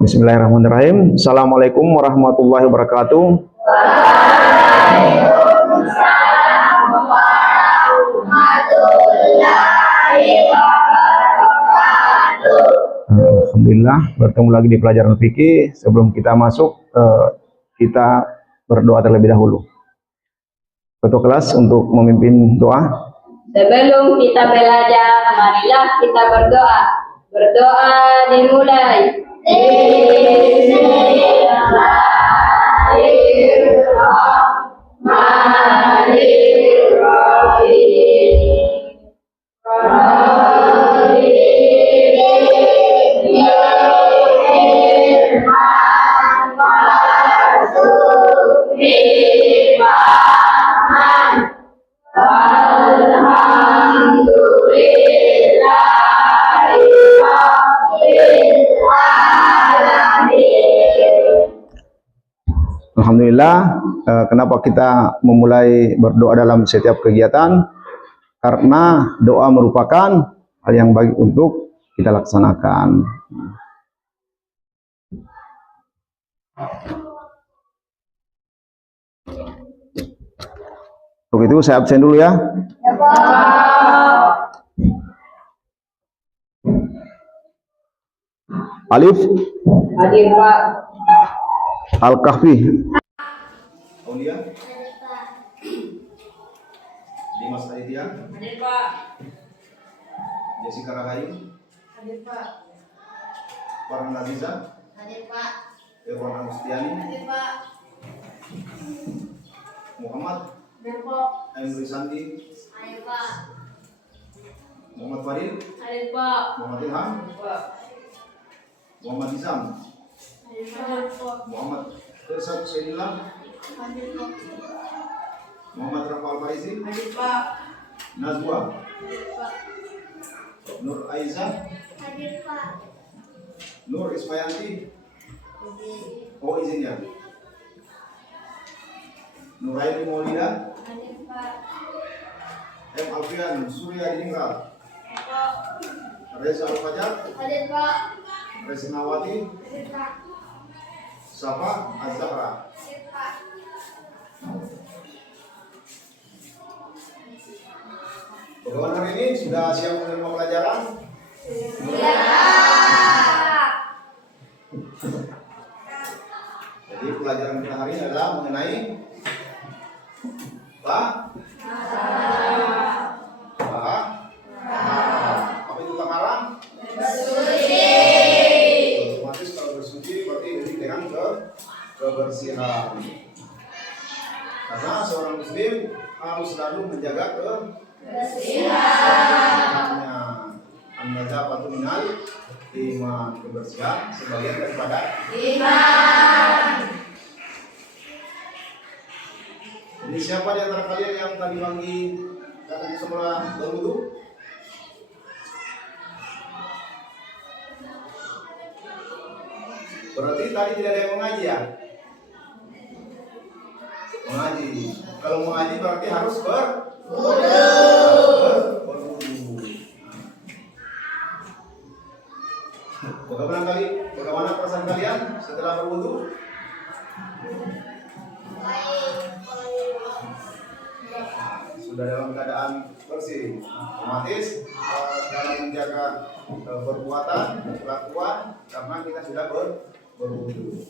Bismillahirrahmanirrahim. Assalamualaikum warahmatullahi wabarakatuh. Waalaikumsalam warahmatullahi wabarakatuh. Alhamdulillah, bertemu lagi di pelajaran fikih. Sebelum kita masuk, kita berdoa terlebih dahulu. Ketua kelas untuk memimpin doa. Sebelum kita belajar, marilah kita berdoa. Berdoa dimulai. Alhamdulillah, kenapa kita memulai berdoa dalam setiap kegiatan? Karena doa merupakan hal yang baik untuk kita laksanakan. Untuk itu saya absen dulu ya. Alif. Hadir Pak. Al-Kahfi. Aulia. Dimas Aditya. Hadir Pak. Jessica Rahayu. Hadir Pak. Farhan Aziza. Hadir Pak. Irwan Agustiani. Hadir Pak. Muhammad. Hadir Pak. Emri Sandi. Hadir Pak. Muhammad Fadil. Hadir Pak. Muhammad Ilham. Hadir Pak. Muhammad Isam. Hadir Pak. Muhammad Irsad Sayyidillah. Hadir Pak. Muhammad Rafal Faizi. Hadir Pak. Nazwa. Hadir Pak. Nur Aizah. Hadir Pak. Nur Ismayanti. Oh izin ya. Nuraini Maulida. Hadir Pak. M. Alfian Surya Diningrat. Pak. Reza Al-Fajar. Hadir Pak. Resnawati. Hadir Pak. Safa Az-Zahra. Hadir Pak. Pegawai hari ini sudah siap menerima pelajaran? Ya. Jadi pelajaran kita hari ini adalah mengenai apa? Apa itu takarang? Otomatis kalau bersuci berarti identik dengan kebersihan. Karena seorang muslim harus selalu menjaga kebersihannya. An-nazafatu minal iman, kebersihan sebagian daripada Iman. Jadi siapa di antara kalian yang tadi pagi datang semula berwudu? Berarti tadi tidak ada yang mengaji ya? Mengaji. Kalau mengaji berarti harus berwudu. Bagaimana perasaan kalian setelah berwudu? Sudah dalam keadaan bersih, otomatis dalam menjaga perbuatan, kelakuan, karena kita sudah berwudu.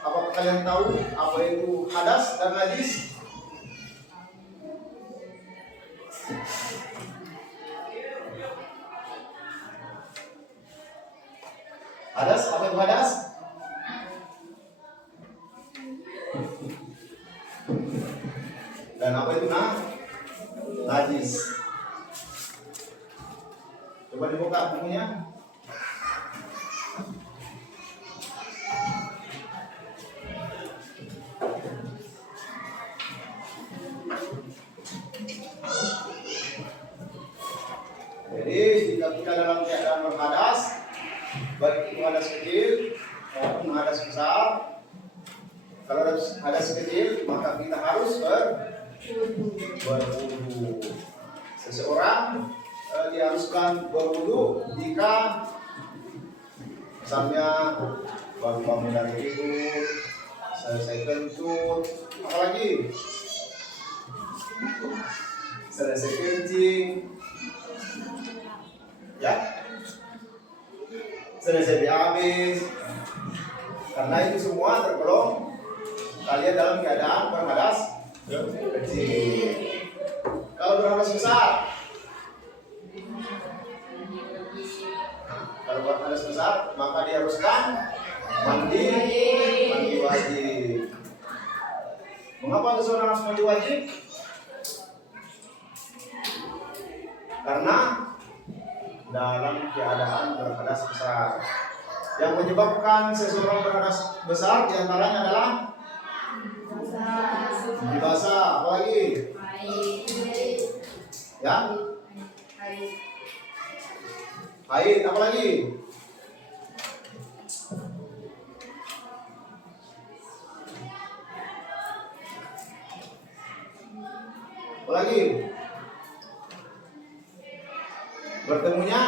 Apakah kalian tahu apa itu hadas dan najis? Hadas, apa itu hadas? Dan apa itu najis? Coba dibuka bukunya. Jadi jika kita dalam keadaan berhadas, baik itu hadas kecil maupun hadas besar, kalau hadas kecil maka kita harus berwudu. Seseorang diharuskan berwudu jika Misalnya bangun dari tidur, selesai kentut, apalagi selesai kencing, ya, selesai BAB. Karena itu semua tergolong kalian dalam keadaan berhadas kecil. Kalau berhadas besar, kalau berhadas besar, maka diharuskan mandi wajib. Mengapa seseorang harus mandi wajib? Karena dalam keadaan berhadas besar. Yang menyebabkan seseorang berhadas besar diantaranya adalah mandi basah, apalagi ya, haid, apalagi bertemunya.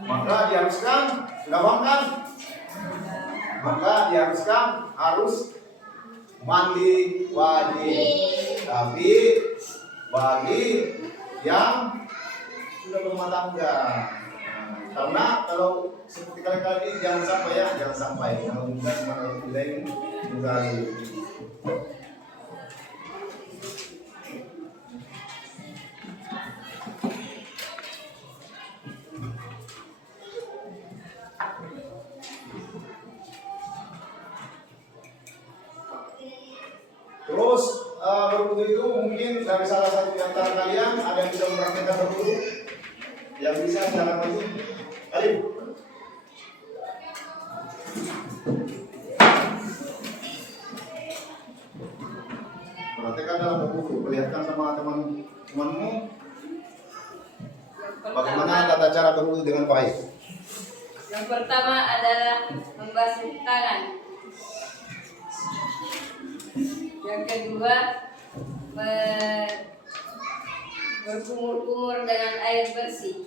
Maka diharuskan, gampang kan? Maka diharuskan harus mandi wajib. Tapi bagi yang sudah berumah tangga, karena kalau seperti kali-kali ini jangan sampai. Kalau bukan menurut lain juga. Terus berwudu itu mungkin dari salah satu di antara kalian ada yang bisa mempraktikkan berwudu, yang bisa secara maju. Alif. Praktekkan dalam berwudu, perlihatkan sama teman-temanmu bagaimana tata cara berwudu dengan baik. Yang pertama adalah membasuh tangan. Yang kedua, berkumur-kumur dengan air bersih.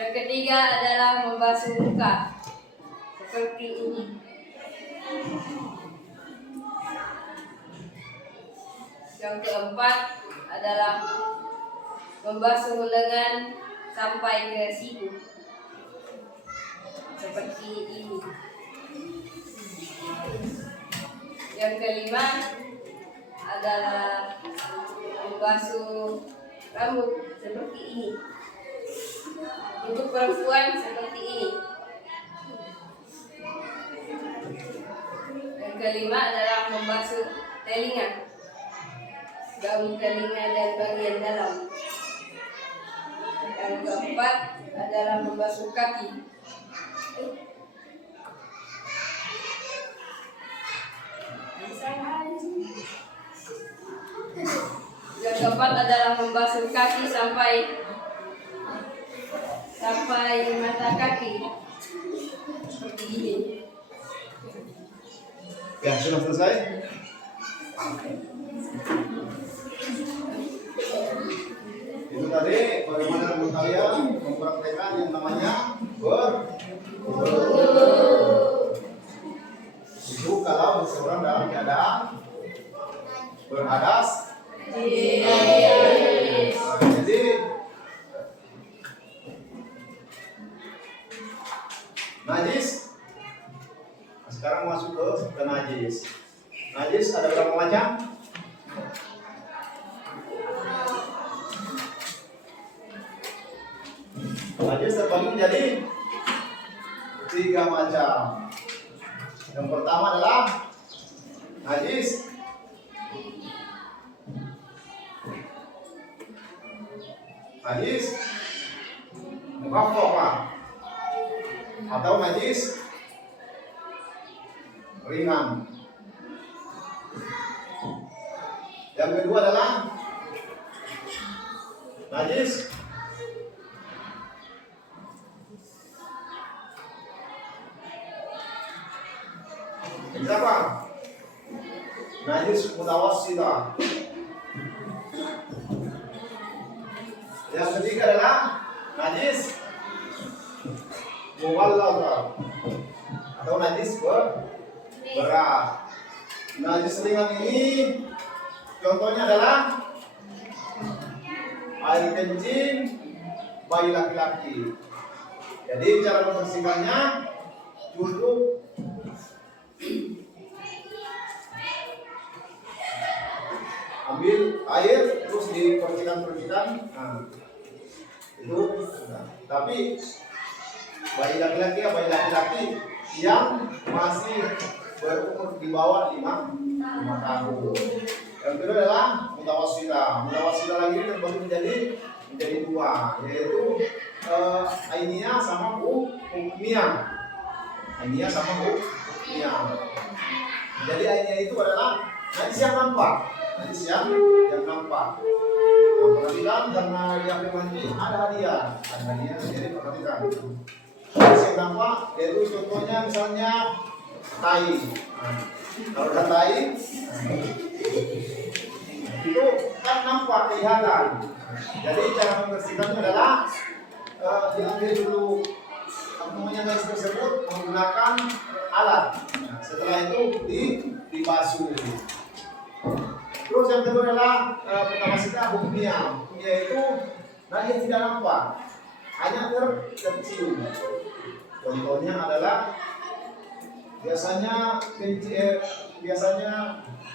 Yang ketiga adalah membasuh muka seperti ini. Yang keempat adalah membasuh lengan sampai ke siku seperti ini. Yang kelima adalah membasuh rambut seperti ini. Untuk perempuan seperti ini. Yang kelima adalah membasuh telinga, daun telinga dan bagian dalam. Yang keempat adalah membasuh kaki. Yang keempat adalah membasuh kaki sampai mata kaki seperti ini. Ya, sudah selesai. Itu tadi bagaimana menurut kalian mempraktekkan yang namanya berwudu. Itu kalau seseorang dalam keadaan berhadas. Jadi najis. Nah, sekarang masuk ke najis. Najis ada berapa macam? Najis terbagi menjadi 3 macam. Yang pertama adalah najis mukhaffafah atau najis ringan. Yang kedua adalah najis apa? Najis mutawassithah Yang ketiga adalah najis mughallazah atau najis berat. Najis ringan ini contohnya adalah air kencing bayi laki-laki. Jadi cara membersihkannya cukup ambil air terus dipercikan-percikan. Nah, itu sudah. Tapi bayi laki-laki yang masih berumur di bawah 5 tahun. Yang kedua adalah mutawassita. Mutawassita lagi terbagi menjadi dua, yaitu ainiyah sama hukmiyah. Ainiyah sama hukmiyah. Jadi ainiyah itu adalah najis yang nampak. Najis yang nampak. Nah, perhatikan karena dia nanti ada hadiah. Jadi perhatikan. Najis yang nampak yaitu contohnya misalnya tai. Nah, kalau ada tai itu kan nampak kelihatan. Jadi cara membersihkannya adalah diambil dulu najis tersebut menggunakan alat. Nah, setelah itu dibasuh. Terus yang kedua adalah mutawassita hukmiyah. Hukmiyah itu najis tidak nampak, hanya tercium. Contohnya adalah biasanya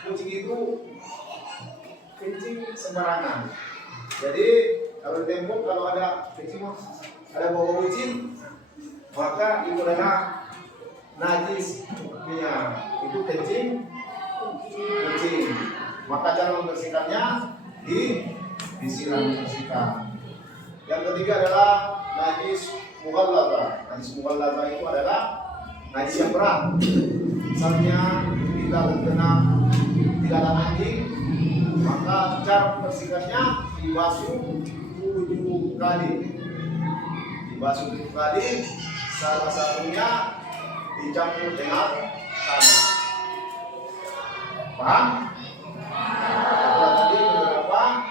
kucing itu kencing sembarangan. Jadi kalau di tembok kalau ada kencing, ada bau kucing, maka itu adalah najis hukmiyah. Itu kencing kucing. Maka cara membersihkannya disiram bersihkan. Yang ketiga adalah najis mughallazah. Najis mughallazah itu adalah najis yang berat. Misalnya kita terkena tidak anjing, maka cara membersihkannya dibasuh 7 kali. Dibasuh 7 kali, salah satunya dicampur dengan tanah. Paham? Tadi beberapa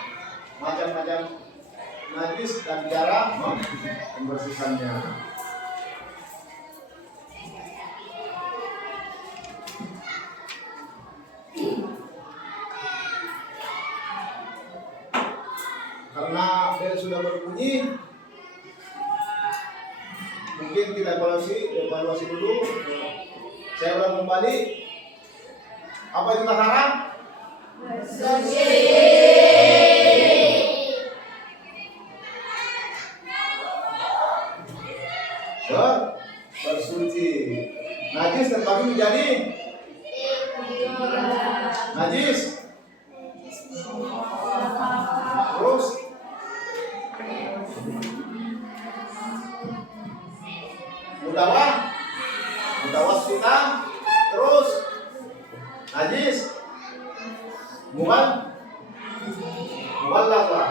macam-macam najis dan cara membersihkannya. Karena bel sudah berbunyi, mungkin kita evaluasi dulu. Saya ulang kembali. Apa itu taharat? Bersuci. Najis terbagi menjadi najis, terus mutawassita, terus najis mughallazah.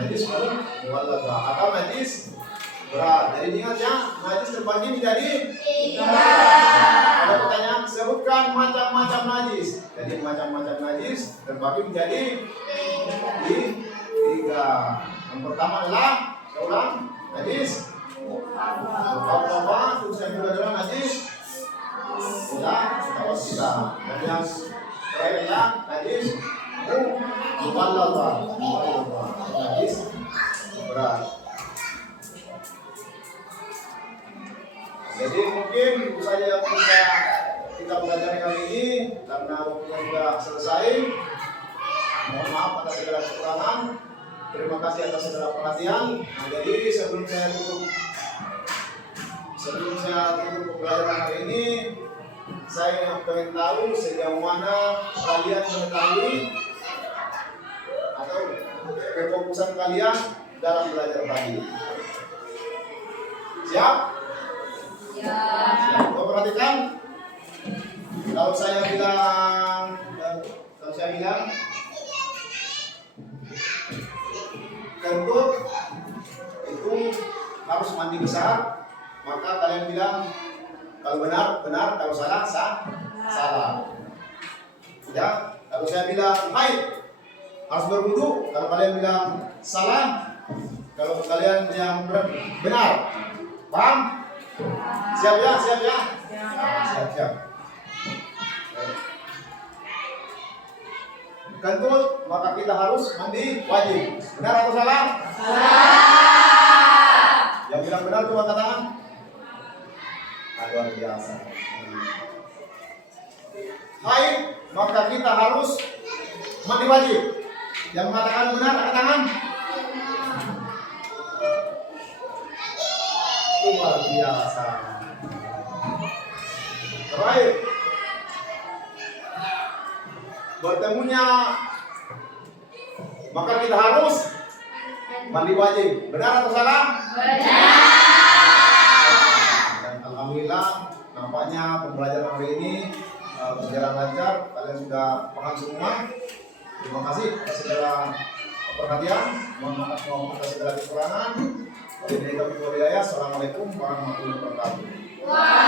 Najis mughallazah atau najis berat. Jadi ingat ya, najis terbagi menjadi 3. Ada pertanyaan, sebutkan macam-macam najis. Jadi macam-macam najis terbagi menjadi 3. Yang pertama adalah, saya ulang, najis apa? Terus yang kedua adalah najis mutawassita. Dan yang terakhir adalah najis mughallazah. Najis berat. Jadi mungkin itu saja yang bisa kita pelajari kali ini, karena waktunya sudah selesai. Mohon maaf atas segala kekurangan. Terima kasih atas segala perhatian. Nah, jadi sebelum saya tutup pembelajaran hari ini, saya ingin tahu sejauh mana kalian mengetahui atau kefokusan kalian dalam belajar tadi. Siap? Kau perhatikan, kalau saya bilang kentut itu harus mandi besar, maka kalian bilang kalau benar, kalau salah, salah. Ya, kalau saya bilang haid harus berwudu, kalau kalian bilang salah, Kalau kalian yang benar, paham? Siap ya, siap ya? Siap, siap. Kentut, maka kita harus mandi wajib. Benar atau salah? Yang bilang benar cuma angkat tangan. Luar biasa. Haid, maka kita harus mandi wajib. Yang mengatakan benar angkat tangan. Luar biasa. Terakhir, bertemunya maka kita harus mandi wajib. Benar atau salah? Dan alhamdulillah nampaknya pembelajaran hari ini berjalan lancar. Kalian sudah paham semua. Terima kasih atas segala perhatian. Mohon maaf atas segala kekurangan. Assalamualaikum warahmatullahi wabarakatuh.